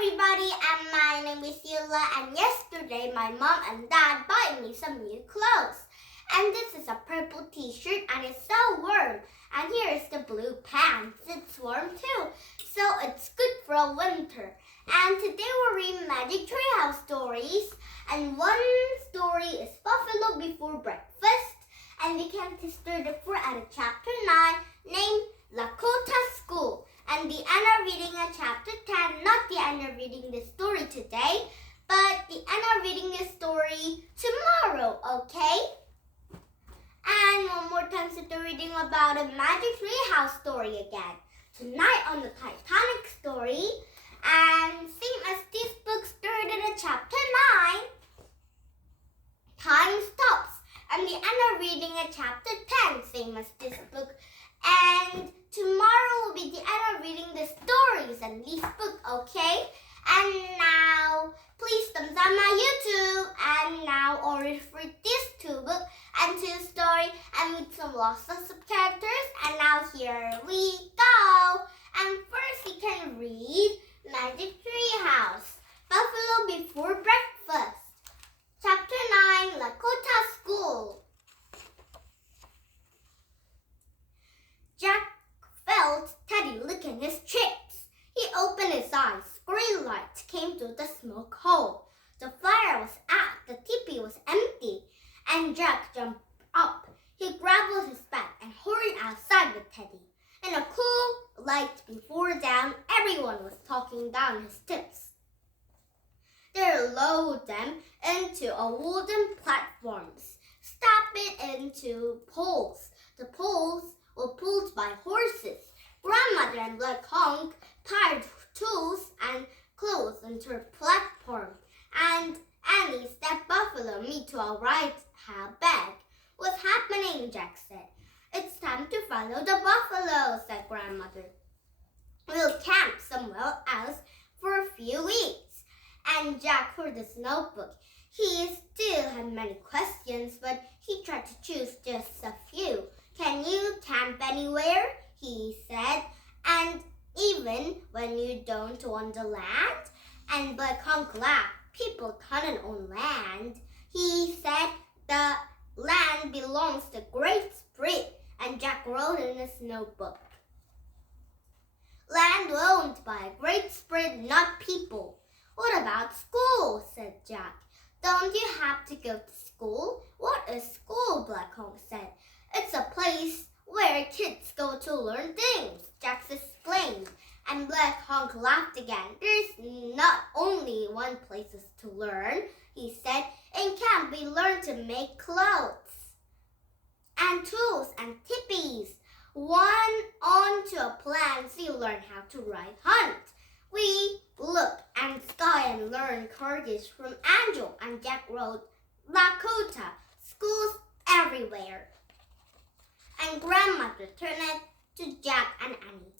everybody, and my name is Yula, and yesterday my mom and dad bought me some new clothes. And this is a purple t-shirt and it's so warm. And here is the blue pants. It's warm too, so it's good for winter. And today we're reading Magic Treehouse stories. And one story is Buffalo Before Breakfast. And we came to story 4 out of chapter 9 named Lakota School. And the Anna reading at chapter 10, not the Anna reading the story today, but the Anna reading the story tomorrow, okay? And one more time, so they're reading about a Magic Treehouse story again. Tonight on the Titanic story, and same as this book started at chapter 9, time stops. And the Anna reading at chapter 10, same as this book. And tomorrow will be the Anna reading the stories and this book, okay? And now, please thumbs up my YouTube. And now, already for this 2 book and 2 story, and with some lots of characters. And now here we go. And first, you can read Magic Treehouse, Buffalo Before Breakfast, Chapter 9, Lakota School. Jack felt Teddy licking his cheeks. He opened his eyes. Green light came through the smoke hole. The fire was out. The teepee was empty. And Jack jumped up. He grabbed his bag and hurried outside with Teddy. In a cool light before dawn, everyone was talking down his tips. They lowered them into a wooden platforms, stabbed it into poles. The poles were pulled by horses. Grandmother and Black Honk tied tools and clothes into a platform, and Annie stepped Buffalo meat to a right bag. What's happening? Jack said. It's time to follow the buffalo, said Grandmother. We'll camp somewhere else for a few weeks. And Jack heard his notebook. He still had many questions, but he tried to choose just a few. Can you camp anywhere? He said. And even when you don't own the land? And Black Honk laughed. People couldn't own land. He said the land belongs to Great Spirit. And Jack wrote in his notebook. Land owned by Great Spirit, not people. What about school? Said Jack. Don't you have to go to school? What is school? Black Honk said. It's a place where kids go to learn things, Jack explained. And Black Honk laughed again. There's not only one place to learn, he said. In camp we learn to make clothes and tools and tippies. One onto a plan so you learn how to ride hunt. We look and sky and learn courage from Angel, and Jack wrote Lakota, schools everywhere. And Grandmother turned it to Jack and Annie.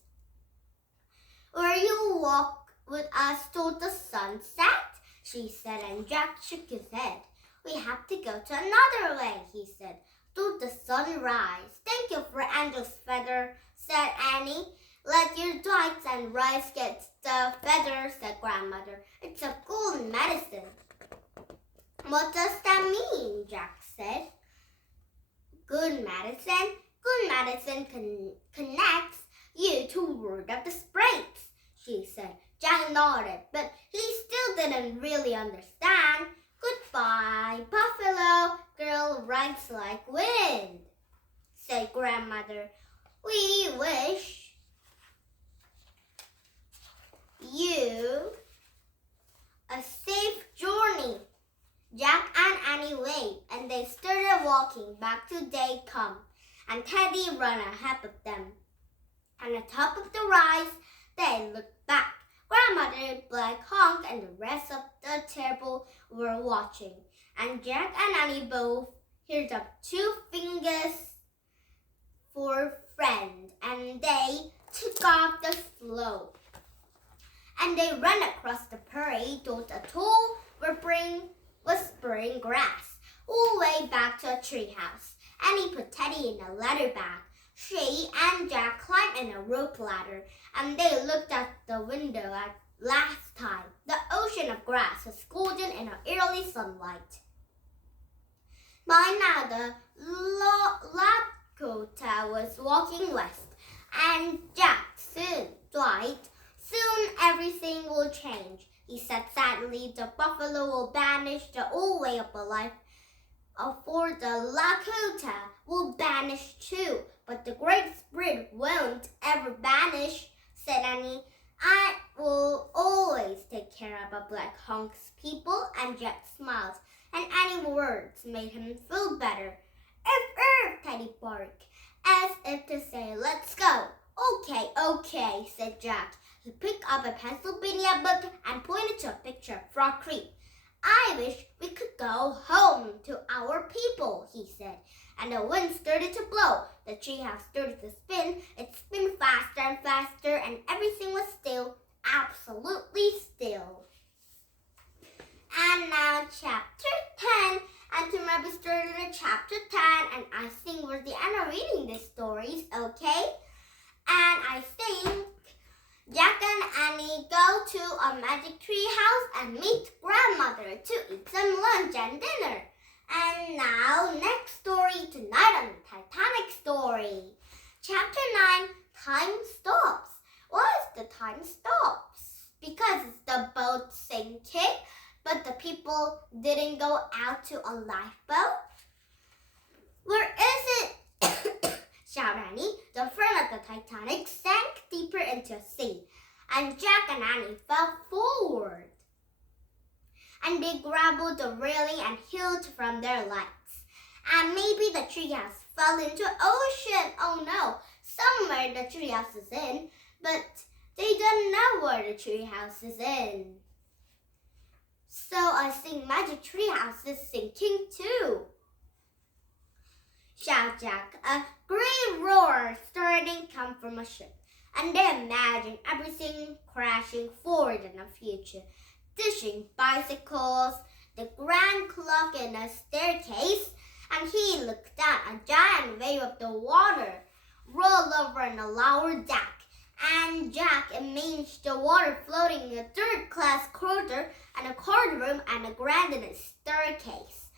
Will you walk with us till the sunset? She said, and Jack shook his head. We have to go to another way, he said, till the sunrise. Thank you for Angel's feather, said Annie. Let your ducks and rice get the feather, said Grandmother. It's a cool medicine. What does that mean? Jack said. Good medicine? Good medicine connects you to Word of the Springs, she said. Jack nodded, but he still didn't really understand. Goodbye, Buffalo. Girl rides like wind, said Grandmother. We wish you a safe journey. Jack and Annie waved, and they started walking back to day come, and Teddy ran ahead of them. On the top of the rise, they looked back. Grandmother, Black Honk, and the rest of the table were watching, and Jack and Annie both held up 2 fingers for friend, and they took off the slope. And they ran across the prairie toward a tall, whispering grass, all the way back to a treehouse. Annie put Teddy in a leather bag. She and Jack climbed in a rope ladder, and they looked at the window last time. ocean of grass was golden in the early sunlight. By now, the Lakota was walking west, and Jack soon everything will change. He said sadly, the buffalo will banish the old way of life, for the Lakota will banish too, but the great spirit won't ever banish, said Annie. I will always take care of a Black Hawk's people, and Jack smiled, and Annie's words made him feel better. If, Teddy barked, as if to say, let's go. Okay, said Jack. He picked up a Pennsylvania book and pointed to a picture of Frog Creek. I wish we could go home to our people, he said. And the wind started to blow. The treehouse started to spin. It spun faster and faster, and everything was still, absolutely still. And now chapter 10. And tomorrow we started at chapter 10, and I think we're the end of reading these stories, okay? And I think Jack and Annie go to a magic tree house and meet grandmother to eat some lunch and dinner. And now, next story tonight on the Titanic story. Chapter 9, Time Stops. Why is the time stops? Because it's the boat sinking, but the people didn't go out to a lifeboat. Where is it? Shouted Annie. The front of the Titanic sank deeper into the sea, and Jack and Annie fell forward. And they grabbed the railing and hid from their lights. And maybe the treehouse fell into the ocean. Oh no, somewhere the treehouse is in, but they don't know where the treehouse is in. So I think Magic Treehouse is sinking too. Shouted Jack. A great roar started to come from a ship, and they imagined everything crashing forward in the future. Dishing bicycles, the grand clock in a staircase, and he looked down. A giant wave of the water rolled over in the lower deck, and Jack imagined the water floating in a third-class corridor and a courtroom and a grand in a staircase.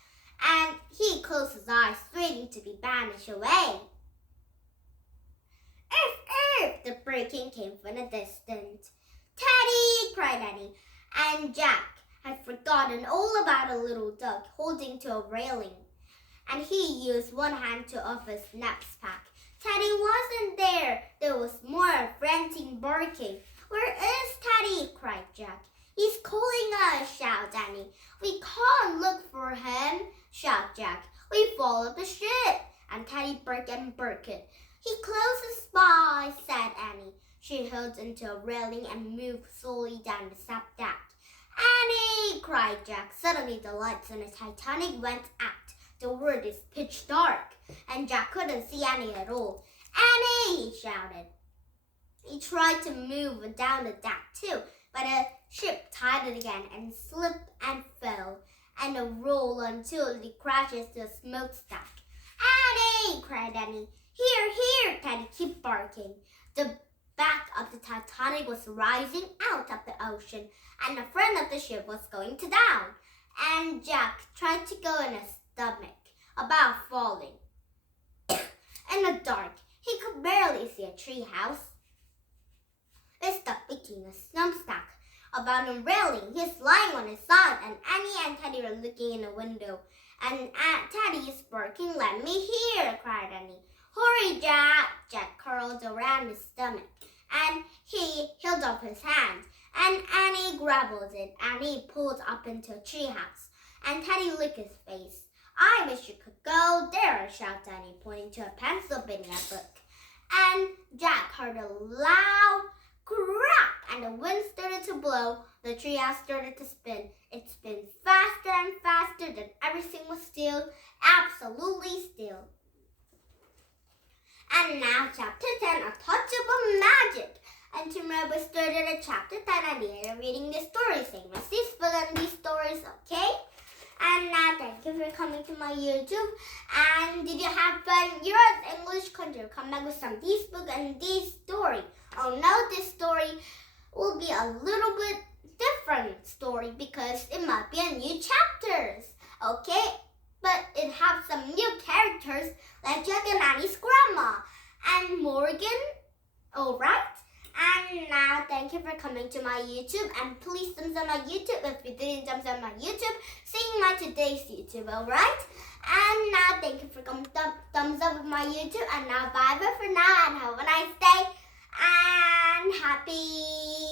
And he closed his eyes, waiting to be banished away. If, the breaking came from a distance. Teddy, cried Annie, and Jack had forgotten all about a little dog holding to a railing, and he used one hand to off his knapsack. Teddy wasn't there. There was more frantic barking. Where is Teddy? Cried Jack. He's calling us, shouted Annie. We can't look for him, shouted Jack. We followed the ship. And Teddy barked and barked. He closed his eyes, said Annie. She held into a railing and moved slowly down the step deck. Annie, cried Jack. Suddenly the lights on the Titanic went out. The world is pitch dark, and Jack couldn't see Annie at all. Annie, he shouted. He tried to move down the deck too, but the ship tided again and slipped and fell, and rolled until it crashes to a smokestack. Annie, cried Annie. Here, Teddy kept barking. The back of the Titanic was rising out of the ocean, and the front of the ship was going to down. And Jack tried to go in his stomach, about falling. In the dark, he could barely see a treehouse. It stopped picking a smokestack about a railing. He's lying on his side, and Annie and Teddy were looking in the window. And Teddy is barking, "Let me hear," cried Annie. "Hurry, Jack!" Jack curled around his stomach, and he held up his hand. And Annie grabbed it, and he pulled up into a treehouse. And Teddy licked his face. "I wish you could go there," shouted Annie, pointing to a Pennsylvania book. And Jack heard a loud crack, and the wind started to blow. The treehouse started to spin. It spun faster and faster, then everything was still, absolutely still. And now chapter 10, A Touch of Magic. And tomorrow we started at chapter 10 and we are reading the story. Same as this book and these stories, okay? And now thank you for coming to my YouTube. And did you have fun? You're at English country. Come back with some this book and this story. Oh no, this story will be a little bit different story. story because it might be a new chapters. Okay? But it has some new characters like Jack and Annie's grandma and Morgan. Alright? And now thank you for coming to my YouTube, and please thumbs up my YouTube if you didn't thumbs up my YouTube. Seeing my today's YouTube, alright? And now thank you for coming thumbs up with my YouTube, and now bye bye for now and have a nice day and happy